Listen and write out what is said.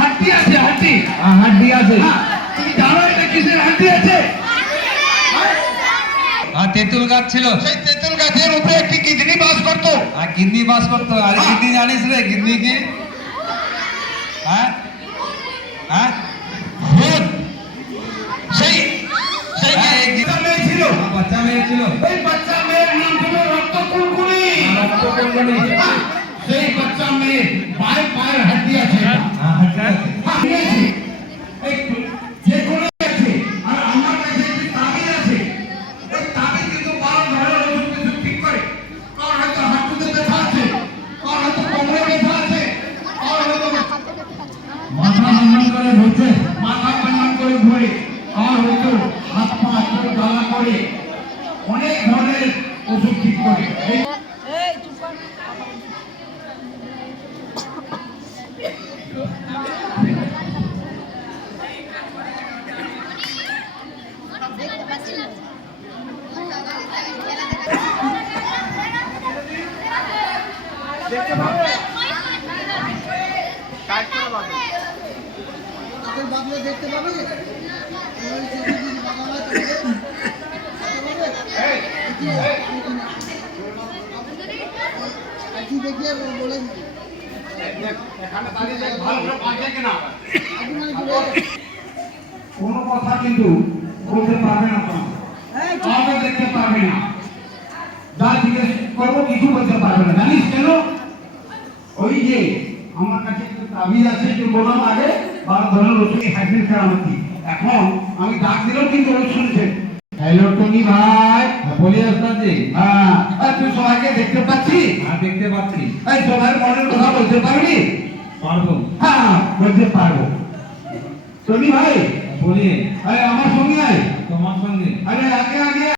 হাড্ডি আছে, হাড্ডি। হাড্ডি আছে। তুমি জানো এটা কিসের হাড্ডি আছে? আর তেঁতুল গাছ ছিল, সেই তেঁতুল গাছের উপরে একটি কিডনি বাস করতো। আর গিন্নি বাস করতো। আর গিন্নি জানিস রে, গিন্নি কি? হ্যাঁ হ্যাঁ, ভূত। সেই সেই বাচ্চা মেয়ে ছিল, বাচ্চা মেয়ে ছিল। এই বাচ্চা মেয়ের নাম ছিল রক্ত কুলকুলি। সেই বাচ্চা মেয়ে পায়ের হাড্ডি আছে। হাড্ডি আছে। হাড্ডি আছে, যে কোনো আছে। আর আমার কাছে একটি তাবিজ আছে। ওই তাবিজ কিন্তু বড় ধরনের ওষুধ কিছু ঠিক করে। কার হয়তো হাঁটুতে ব্যথা আছে, কার হয়তো কোমরে ব্যথা আছে, কার হয়তো মাথা বন্ধন করে ঘুরছে। মাথা বন্ধন করে ঘুরে, কার হয়তো হাত পা একটু জ্বালা করে। অনেক ধরনের ওষুধ ঠিক করে। দেখতে পাবে দেখতে পাবে দেখিয়ে বলে কোনো কথা কিন্তু বলতে পারবে না, কাউকে দেখতে পারবে না, যা জিজ্ঞেস করবো কিছু বলতে পারবে না। জানিস কেন? ওই যে আমার কাছে একটা তাবিজ আছে, যে বললাম আগে 12 ধরনের ওষুধ হাইব্রিড কেরামতি। এখন আমি ডাক দিলেও কিন্তু ওই শুনছে। হ্যালো টনি ভাই। বলি ওস্তাদজি। হ্যাঁ, তুই সবাইকে দেখতে পাচ্ছিস? আর দেখতে পাচ্ছি। এই সবাই মনের কথা বলতে পারবি? পারবো। হ্যাঁ, বলতে পারবো। টনি ভাই বলি, আরে আমার সঙ্গে আয়। তোমার সঙ্গে আরে আগে আগে